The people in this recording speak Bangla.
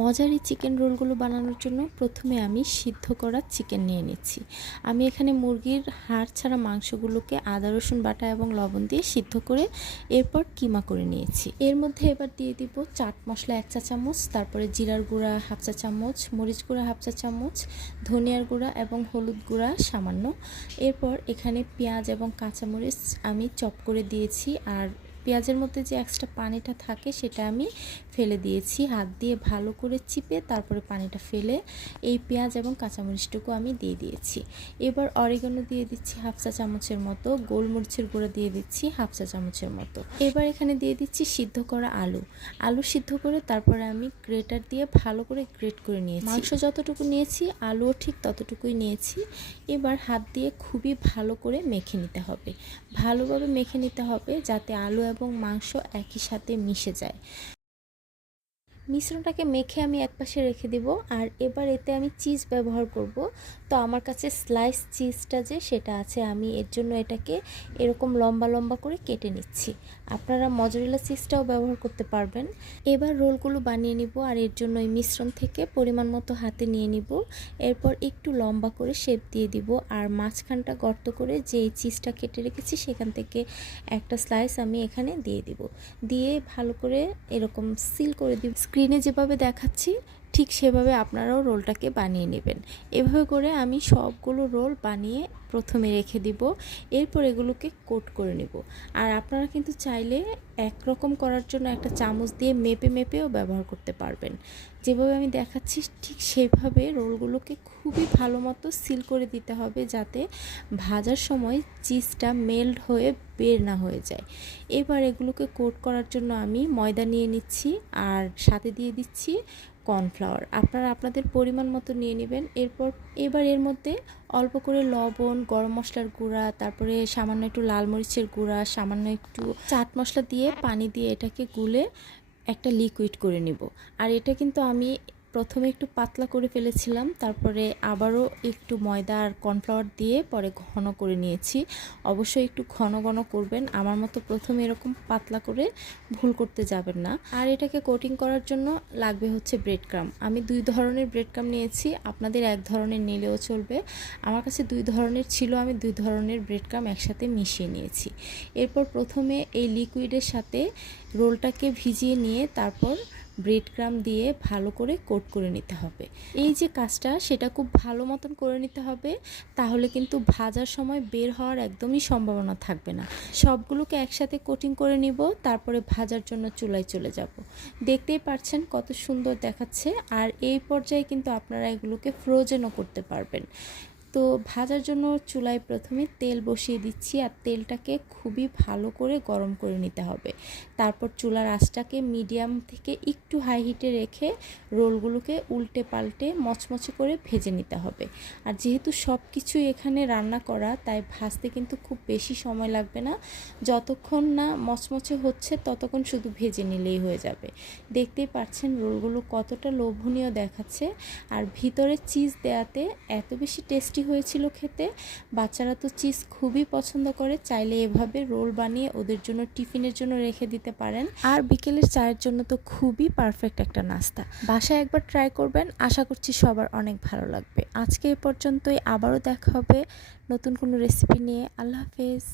মজার এই চিকেন রোলগুলো বানানোর জন্য প্রথমে আমি সিদ্ধ করা চিকেন নিয়ে নিচ্ছি। আমি এখানে মুরগির হাড় ছাড়া মাংসগুলোকে আদা, রসুন, বাটা এবং লবণ দিয়ে সিদ্ধ করে এরপর কিমা করে নিয়েছি। এর মধ্যে এবার দিয়ে দিব চাট মশলা এক চা চামচ, তারপরে জিরার গুঁড়া হাফ চা চামচ, মরিচ গুঁড়া হাফ চা চামচ, ধনিয়ার গুঁড়া এবং হলুদ গুঁড়া সামান্য। এরপর এখানে পেঁয়াজ এবং কাঁচামরিচ আমি চপ করে দিয়েছি আর পেঁয়াজের মধ্যে যে এক্সট্রা পানিটা থাকে সেটা আমি ফেলে দিয়েছি। হাত দিয়ে ভালো করে চিপে তারপরে পানিটা ফেলে এই পেঁয়াজ এবং কাঁচামরিচটুকু আমি দিয়ে দিয়েছি। এবার অরিগানো দিয়ে দিচ্ছি হাফ চা চামচের মতো, গোলমরিচের গুঁড়ো দিয়ে দিচ্ছি হাফ চা চামচের মতো। এবার এখানে দিয়ে দিচ্ছি সিদ্ধ করা আলু। আলু সিদ্ধ করে তারপরে আমি গ্রেটার দিয়ে ভালো করে গ্রেট করে নিয়েছি। মাংস যতটুকু নিয়েছি, আলুও ঠিক ততটুকুই নিয়েছি। এবার হাত দিয়ে খুবই ভালো করে মেখে নিতে হবে। ভালোভাবে মেখে নিতে হবে যাতে আলু এবং মাংস একই সাথে মিশে যায়। মিশ্রণটাকে মেখে আমি একপাশে রেখে দিব, আর এবার এতে আমি চিজ ব্যবহার করব। তো আমার কাছে স্লাইস চিজটা যে সেটা আছে, আমি এর জন্য এটাকে এরকম লম্বা লম্বা করে কেটে নিচ্ছি। আপনারা মজরেলা চিজটাও ব্যবহার করতে পারবেন। এবার রোলগুলো বানিয়ে নিব, আর এর জন্য এই মিশ্রণ থেকে পরিমাণ মতো হাতে নিয়ে নিব। এরপর একটু লম্বা করে শেপ দিয়ে দিব, আর মাঝখানটা গর্ত করে যে চিজটা কেটে রেখেছি সেখান থেকে একটা স্লাইস আমি এখানে দিয়ে দিব। দিয়ে ভালো করে এরকম সিল করে দিব। স্ক্রিনে যেভাবে দেখাচ্ছি ঠিক সেভাবে আপনারাও রোলটাকে বানিয়ে নেবেন। এভাবে করে আমি সবগুলো রোল বানিয়ে প্রথমে রেখে দিব, এরপর এগুলোকে কোট করে নেব। আর আপনারা কিন্তু চাইলে একরকম করার জন্য একটা চামচ দিয়ে মেপে মেপেও ব্যবহার করতে পারবেন। যেভাবে আমি দেখাচ্ছি ঠিক সেভাবে রোলগুলোকে খুবই ভালো মতো সিল করে দিতে হবে যাতে ভাজার সময় চিজটা মেল্ট হয়ে বের না হয়ে যায়। এবার এগুলোকে কোট করার জন্য আমি ময়দা নিয়ে নিচ্ছি আর সাথে দিয়ে দিচ্ছি কর্নফ্লাওয়ার। আপনারা আপনাদের পরিমাণ মতো নিয়ে নেবেন। এরপর, এবার এর মধ্যে অল্প করে লবণ, গরম মশলার গুঁড়া, তারপরে সামান্য একটু লাল মরিচের গুঁড়া, সামান্য একটু চাট মশলা দিয়ে পানি দিয়ে এটাকে গুলে একটা লিকুইড করে নিব। আর এটা কিন্তু আমি প্রথমে একটু পাতলা করে ফেলেছিলাম, তারপরে আবারও একটু ময়দা আর কর্নফ্লাওয়ার দিয়ে পরে ঘন করে নিয়েছি। অবশ্যই একটু ঘন ঘন করবেন, আমার মতো প্রথমে এরকম পাতলা করে ভুল করতে যাবেন না। আর এটাকে কোটিং করার জন্য লাগবে হচ্ছে ব্রেড ক্রাম আমি দুই ধরনের ব্রেড ক্রাম নিয়েছি, আপনাদের এক ধরনের নিলেও চলবে। আমার কাছে দুই ধরনের ছিল, আমি দুই ধরনের ব্রেড ক্রাম একসাথে মিশিয়ে নিয়েছি। এরপর প্রথমে এই লিকুইডের সাথে রোলটাকে ভিজিয়ে নিয়ে তারপর ব্রেড ক্রাম দিয়ে ভালো করে কোট করে নিতে হবে। এই যে কাজটা, সেটা খুব ভালো মতন করে নিতে হবে, তাহলে কিন্তু ভাজার সময় বের হওয়ার একদমই সম্ভাবনা থাকবে না। সবগুলোকে একসাথে কোটিং করে নিব, তারপরে ভাজার জন্য চুলায় চলে যাব। দেখতেই পাচ্ছেন কত সুন্দর দেখাচ্ছে, আর এই পর্যায়ে কিন্তু আপনারা এগুলোকে ফ্রোজেনও করতে পারবেন। তো ভাজার জন্য চুলায় প্রথমে তেল বসিয়ে দিচ্ছি আর তেলটাকে খুবই ভালো করে গরম করে নিতে হবে। তারপর চুলার আঁচটাকে মিডিয়াম থেকে একটু হাই হিটে রেখে রোলগুলোকে উল্টে পাল্টে মচমচে করে ভেজে নিতে হবে। আর যেহেতু সব কিছু এখানে রান্না করা, তাই ভাজতে কিন্তু খুব বেশি সময় লাগবে না। যতক্ষণ না মচমচে হচ্ছে, ততক্ষণ শুধু ভেজে নিলেই হয়ে যাবে। দেখতেই পাচ্ছেন রোলগুলো কতটা লোভনীয় দেখাচ্ছে। আর ভিতরে চিজ দেয়াতে এত বেশি টেস্টি হয়েছিল খেতে। বাচ্চারা তো চিজ খুবই পছন্দ করে, চাইলে এভাবে রোল বানিয়ে ওদের জন্য টিফিনের জন্য রেখে দিতে পারেন। আর বিকেলের চায়ের জন্য তো খুবই পারফেক্ট একটা নাস্তা। বাসায় একবার ট্রাই করবেন, আশা করছি সবার অনেক ভালো লাগবে। আজকে এ পর্যন্তই, আবারও দেখা হবে নতুন কোনো রেসিপি নিয়ে। আল্লাহ হাফেজ।